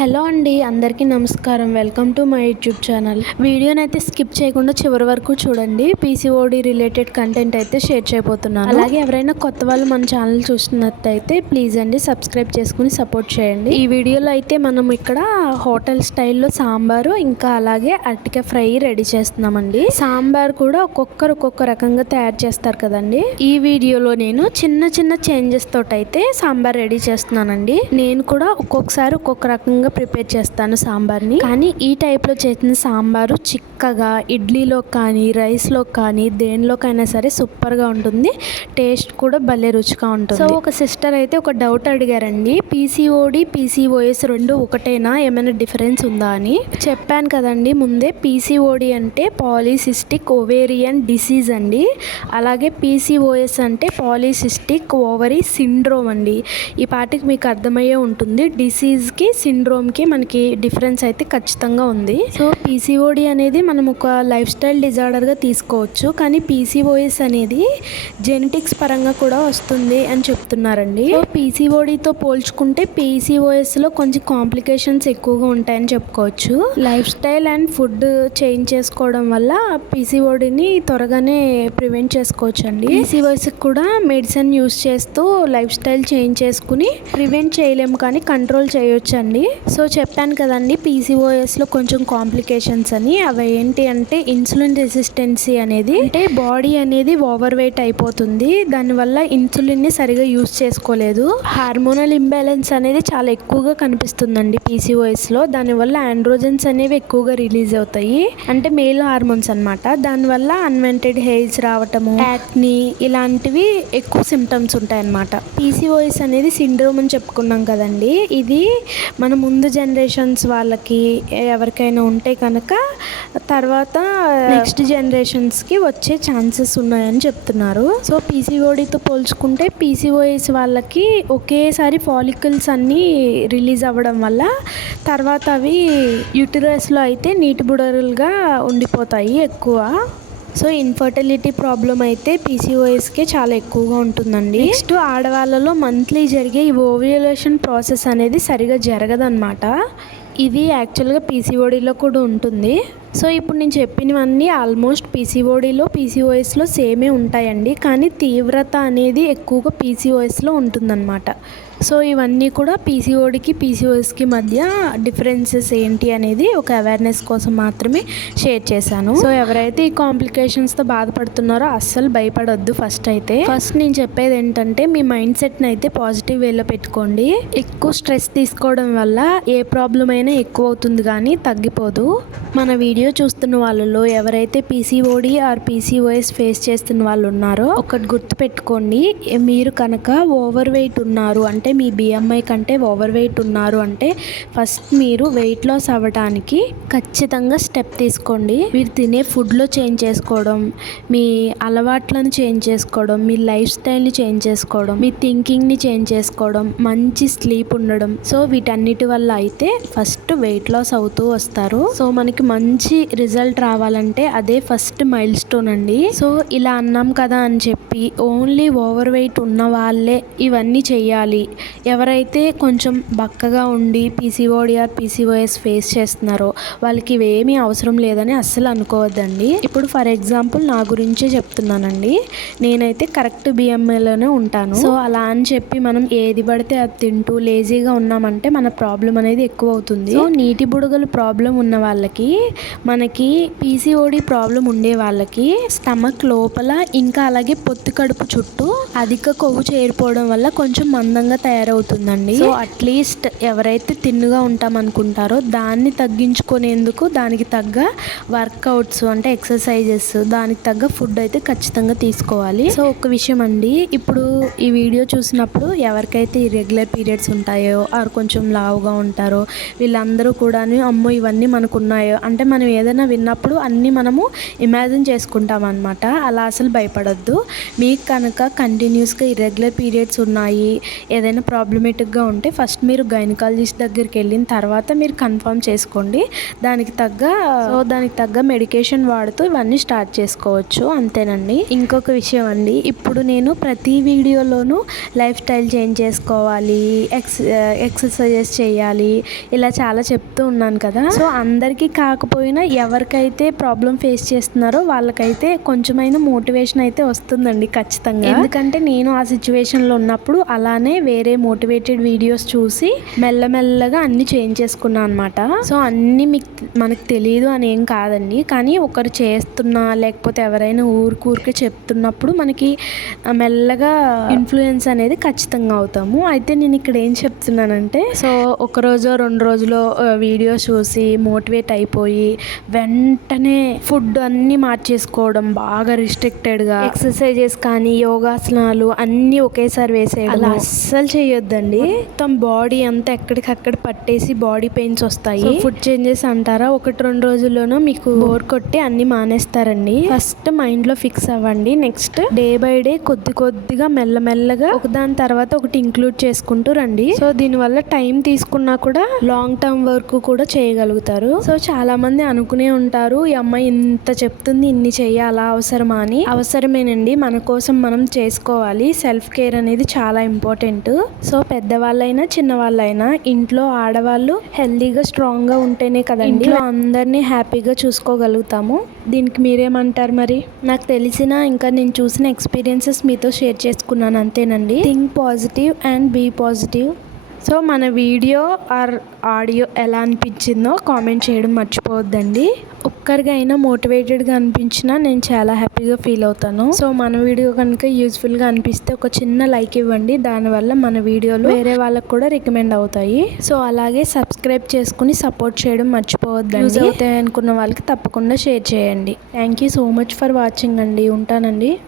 Hello అండి అందరికీ నమస్కారం. Welcome to my YouTube channel. వీడియోని అయితే స్కిప్ చేయకుండా చివరి వరకు చూడండి. పీసీఓడి రిలేటెడ్ కంటెంట్ అయితే షేర్ చేయబోతున్నాను. అలాగే ఎవరైనా కొత్త వాళ్ళు మన ఛానల్ చూస్తున్నట్టయితే ప్లీజ్ అండి సబ్స్క్రైబ్ చేసుకుని సపోర్ట్ చేయండి. ఈ వీడియోలో అయితే మనం ఇక్కడ హోటల్ స్టైల్లో సాంబారు ఇంకా అలాగే అరటికాయ ఫ్రై రెడీ చేస్తున్నామండి. సాంబార్ కూడా ఒక్కొక్కరు ఒక్కొక్క రకంగా తయారు చేస్తారు కదండి. ఈ వీడియోలో నేను చిన్న చిన్న చేంజెస్ తోటైతే అయితే సాంబార్ రెడీ చేస్తున్నానండి. నేను కూడా ఒక్కొక్కసారి ఒక్కొక్క రకంగా ప్రిపేర్ చేస్తాను సాంబార్ని. కానీ ఈ టైప్లో చేసిన సాంబారు చిక్కగా ఇడ్లీలో కానీ రైస్లో కానీ దేనిలోకైనా సరే సూపర్గా ఉంటుంది. టేస్ట్ కూడా భలే రుచిగా ఉంటుంది. సో ఒక సిస్టర్ అయితే ఒక డౌట్ అడిగారండి. పీసీఓడి పీసీఓఎస్ రెండు ఒకటేనా? ఏమైనా డిఫరెన్స్ ఉందా అని. చెప్పాను కదండి ముందే పీసీఓడి అంటే పాలిసిస్టిక్ ఓవేరియన్ డిసీజ్ అండి. అలాగే పీసీఓఎస్ అంటే పాలిసిస్టిక్ ఓవరీ సిండ్రోమ్ అండి. ఈ పాటికి మీకు అర్థమయ్యే ఉంటుంది. డిసీజ్కి సిండ్రోమ్కి మనకి డిఫరెన్స్ అయితే ఖచ్చితంగా ఉంది. సో పీసీఓడి అనేది మనం ఒక లైఫ్ స్టైల్ డిజార్డర్గా తీసుకోవచ్చు. కానీ పీసీఓఎస్ అనేది జెనెటిక్స్ పరంగా కూడా వస్తుంది అని చెప్తున్నారండి. సో పీసీఓడితో పోల్చుకుంటే పీసీఓఎస్లో కొంచెం కాంప్లికేషన్స్ ఎక్కువగా ఉంటాయని చెప్పుకోవచ్చు. Lifestyle and food change చేసుకోవడం వల్ల పీసీఓడిని త్వరగానే ప్రివెంట్ చేసుకోవచ్చు అండి పీసీఓఎస్కి కూడా మెడిసిన్ యూస్ చేస్తూ లైఫ్ స్టైల్ చేంజ్ చేసుకుని ప్రివెంట్ చేయలేము కానీ కంట్రోల్ చేయొచ్చండి. సో చెప్పాను కదండి పీసీఓఎస్లో కొంచెం కాంప్లికేషన్స్ అని. అవి ఏంటి అంటే ఇన్సులిన్ రెసిస్టెన్సీ అనేది అంటే బాడీ అనేది ఓవర్ వెయిట్ అయిపోతుంది. దానివల్ల ఇన్సులిన్ని సరిగా యూస్ చేసుకోలేదు. హార్మోనల్ ఇంబ్యాలెన్స్ అనేది చాలా ఎక్కువగా కనిపిస్తుందండి పీసీఓఎస్లో దానివల్ల ఆండ్రోజన్స్ అనేవి ఎక్కువగా రిలీజ్ అవుతాయి. అంటే మేల్ హార్మోన్స్ అనమాట దానివల్ల అన్వెంటెడ్ హెయిర్స్ రావటము యాక్ని ఇలాంటివి ఎక్కువ సిమ్టమ్స్ ఉంటాయి అన్నమాట పీసీఓఎస్ అనేది సిండ్రోమ్ అని చెప్పుకున్నాం కదండి. ఇది మన ముందు జనరేషన్స్ వాళ్ళకి ఎవరికైనా ఉంటే కనుక తర్వాత నెక్స్ట్ జనరేషన్స్కి వచ్చే ఛాన్సెస్ ఉన్నాయని చెప్తున్నారు. సో పీసీఓడితో పోల్చుకుంటే పీసీఓఎస్ వాళ్ళకి ఒకేసారి ఫాలికల్స్ అన్నీ రిలీజ్ అవ్వడం వల్ల తర్వాత అవి యూటిరస్లో అయితే నీటి బుడరులుగా ఉండిపోతాయి ఎక్కువ. సో ఇన్ఫర్టిలిటీ ప్రాబ్లం అయితే పీసీఓఎస్కే చాలా ఎక్కువగా ఉంటుందండి. నెక్స్ట్ ఆడవాళ్ళలో మంత్లీ జరిగే ఈ ఓవ్యులేషన్ ప్రాసెస్ అనేది సరిగా జరగదన్నమాట. ఇది యాక్చువల్గా పీసీఓడిలో కూడా ఉంటుంది. సో ఇప్పుడు నేను చెప్పినవన్నీ ఆల్మోస్ట్ పీసీఓడిలో పీసీఓఎస్లో సేమే ఉంటాయండి. కానీ తీవ్రత అనేది ఎక్కువగా పీసీఓఎస్లో ఉంటుందన్నమాట. సో ఇవన్నీ కూడా పీసీఓడికి పీసీఓఎస్కి మధ్య డిఫరెన్సెస్ ఏంటి అనేది ఒక అవేర్నెస్ కోసం మాత్రమే షేర్ చేశాను. సో ఎవరైతే ఈ కాంప్లికేషన్స్తో బాధపడుతున్నారో అస్సలు భయపడొద్దు ఫస్ట్ అయితే. ఫస్ట్ నేను చెప్పేది ఏంటంటే మీ మైండ్ సెట్ని అయితే పాజిటివ్ వేలో పెట్టుకోండి. ఎక్కువ స్ట్రెస్ తీసుకోవడం వల్ల ఏ ప్రాబ్లం అయినా ఎక్కువ అవుతుంది కానీ తగ్గిపోదు. మన వీడియో చూస్తున్న వాళ్ళలో ఎవరైతే పీసీఓడి ఆర్ పీసీఓఎస్ ఫేస్ చేస్తున్న వాళ్ళు ఉన్నారో ఒకటి గుర్తుపెట్టుకోండి. మీరు కనుక ఓవర్ వెయిట్ ఉన్నారు అంటే అంటే మీ బిఎంఐ కంటే ఓవర్ వెయిట్ ఉన్నారు అంటే ఫస్ట్ మీరు వెయిట్ లాస్ అవ్వడానికి ఖచ్చితంగా స్టెప్ తీసుకోండి. మీరు తినే ఫుడ్లో చేంజ్ చేసుకోవడం మీ అలవాట్లను చేంజ్ చేసుకోవడం మీ లైఫ్ స్టైల్ని చేంజ్ చేసుకోవడం మీ థింకింగ్ని చేంజ్ చేసుకోవడం మంచి స్లీప్ ఉండడం. సో వీటన్నిటి వల్ల అయితే ఫస్ట్ వెయిట్ లాస్ అవుతూ వస్తారు. సో మనకి మంచి రిజల్ట్ రావాలంటే అదే ఫస్ట్ మైల్ స్టోన్ అండి. సో ఇలా అన్నాం కదా అని చెప్పి ఓన్లీ ఓవర్ వెయిట్ ఉన్న వాళ్ళే ఇవన్నీ చేయాలి. ఎవరైతే కొంచెం బక్కగా ఉండి పీసీఓడి ఆర్ పీసీఓఎస్ ఫేస్ చేస్తున్నారో వాళ్ళకి ఇవేమీ అవసరం లేదని అస్సలు అనుకోవద్దండి. ఇప్పుడు ఫర్ ఎగ్జాంపుల్ నా గురించే చెప్తున్నానండి. నేనైతే కరెక్ట్ బిఎంఏలోనే ఉంటాను. సో అలా అని చెప్పి మనం ఏది పడితే అది తింటూ లేజీగా ఉన్నామంటే మన ప్రాబ్లం అనేది ఎక్కువ అవుతుంది సో నీటి బుడగలు ప్రాబ్లం ఉన్న వాళ్ళకి మనకి పీసీఓడి ప్రాబ్లం ఉండే వాళ్ళకి స్టమక్ లోపల ఇంకా అలాగే పొత్తి కడుపు చుట్టూ అధిక కొవ్వు చేరిపోవడం వల్ల కొంచెం మందంగా తయారవుతుందండి. సో అట్లీస్ట్ ఎవరైతే తిన్నుగా ఉంటాం అనుకుంటారో దాన్ని తగ్గించుకునేందుకు దానికి తగ్గ వర్కౌట్స్ అంటే ఎక్సర్సైజెస్ దానికి తగ్గ ఫుడ్ అయితే ఖచ్చితంగా తీసుకోవాలి. సో ఒక విషయం అండి. ఇప్పుడు ఈ వీడియో చూసినప్పుడు ఎవరికైతే ఇర్రెగ్యులర్ పీరియడ్స్ ఉంటాయో ఆర్ కొంచెం లావుగా ఉంటారో వీళ్ళందరూ కూడా అమ్మో ఇవన్నీ మనకు ఉన్నాయో అంటే మనం ఏదైనా విన్నప్పుడు అన్నీ మనము ఇమాజిన్ చేసుకుంటాం అనమాట అలా అసలు భయపడొద్దు. మీకు కనుక కంటిన్యూస్గా ఇర్రెగ్యులర్ పీరియడ్స్ ఉన్నాయి ఏదైనా ఏమైనా ప్రాబ్లమేటిక్గా ఉంటే ఫస్ట్ మీరు గైనకాలజిస్ట్ దగ్గరికి వెళ్ళిన తర్వాత మీరు కన్ఫర్మ్ చేసుకోండి. దానికి తగ్గ సో దానికి తగ్గ మెడికేషన్ వాడుతూ ఇవన్నీ స్టార్ట్ చేసుకోవచ్చు. అంతేనండి. ఇంకొక విషయం అండి. ఇప్పుడు నేను ప్రతి వీడియోలోనూ లైఫ్ స్టైల్ చేంజ్ చేసుకోవాలి ఎక్స్ ఎక్సర్సైజెస్ చేయాలి ఇలా చాలా చెప్తూ ఉన్నాను కదా. సో అందరికీ కాకపోయినా ఎవరికైతే ప్రాబ్లం ఫేస్ చేస్తున్నారో వాళ్ళకైతే కొంచెమైనా మోటివేషన్ అయితే వస్తుందండి ఖచ్చితంగా. ఎందుకంటే నేను ఆ సిచ్యువేషన్లో ఉన్నప్పుడు అలానే వేరే మోటివేటెడ్ వీడియోస్ చూసి మెల్లమెల్లగా అన్ని చేంజ్ చేసుకున్నాను అనమాట సో అన్నీ మీకు మనకు తెలియదు అని ఏం కాదండి. కానీ ఒకరు చేస్తున్నా లేకపోతే ఎవరైనా ఊరికూరికే చెప్తున్నప్పుడు మనకి మెల్లగా ఇన్ఫ్లుయెన్స్ అనేది ఖచ్చితంగా అవుతాము. అయితే నేను ఇక్కడ ఏం చెప్తున్నానంటే సో ఒక రోజు రెండు రోజులో వీడియోస్ చూసి మోటివేట్ అయిపోయి వెంటనే ఫుడ్ అన్నీ మార్చేసుకోవడం బాగా రిస్ట్రిక్టెడ్గా ఎక్సర్సైజెస్ కానీ యోగాసనాలు అన్నీ ఒకేసారి వేసేయడం అలా అస్సలు చేయొద్దండి. మొత్తం బాడీ అంతా ఎక్కడికక్కడ పట్టేసి బాడీ పెయిన్స్ వస్తాయి. ఫుడ్ చేంజెస్ అంటారా? ఒకటి రెండు రోజుల్లోనూ మీకు బోర్ కొట్టి అన్ని మానేస్తారండి. ఫస్ట్ మైండ్లో ఫిక్స్ అవ్వండి. నెక్స్ట్ డే బై డే కొద్ది కొద్దిగా మెల్లమెల్లగా ఒకదాని తర్వాత ఒకటి ఇంక్లూడ్ చేసుకుంటూ రండి. సో దీనివల్ల టైం తీసుకున్నా కూడా లాంగ్ టర్మ్ వర్క్ కూడా చేయగలుగుతారు. సో చాలా మంది అనుకునే ఉంటారు ఈ అమ్మాయి ఇంత చెప్తుంది ఇన్ని చేయాలా అవసరమా అని. అవసరమేనండి. మన కోసం మనం చేసుకోవాలి. సెల్ఫ్ కేర్ అనేది చాలా ఇంపార్టెంట్ సో పెద్దవాళ్ళైనా చిన్నవాళ్ళైనా ఇంట్లో ఆడవాళ్ళు హెల్దీగా స్ట్రాంగ్గా ఉంటేనే కదండి ఇంట్లో అందరినీ హ్యాపీగా చూసుకోగలుగుతాము. దీనికి మీరేమంటారు మరి? నాకు తెలిసిన ఇంకా నేను చూసిన ఎక్స్పీరియన్సెస్ మీతో షేర్ చేసుకున్నాను అంతేనండి. Think positive and be positive. So మన వీడియో ఆర్ ఆడియో ఎలా అనిపించిందో కామెంట్ చేయడం మర్చిపోవద్దండి. ఒక్కరిగా అయినా మోటివేటెడ్గా అనిపించినా నేను చాలా హ్యాపీగా ఫీల్ అవుతాను. సో మన వీడియో కనుక యూస్ఫుల్గా అనిపిస్తే ఒక చిన్న లైక్ ఇవ్వండి. దానివల్ల మన వీడియోలు వేరే వాళ్ళకు కూడా రికమెండ్ అవుతాయి. సో అలాగే సబ్స్క్రైబ్ చేసుకుని సపోర్ట్ చేయడం మర్చిపోవద్దండి. యూజ్ అవుతాయి అనుకున్న వాళ్ళకి తప్పకుండా షేర్ చేయండి. Thank you so much for watching అండి. ఉంటానండి.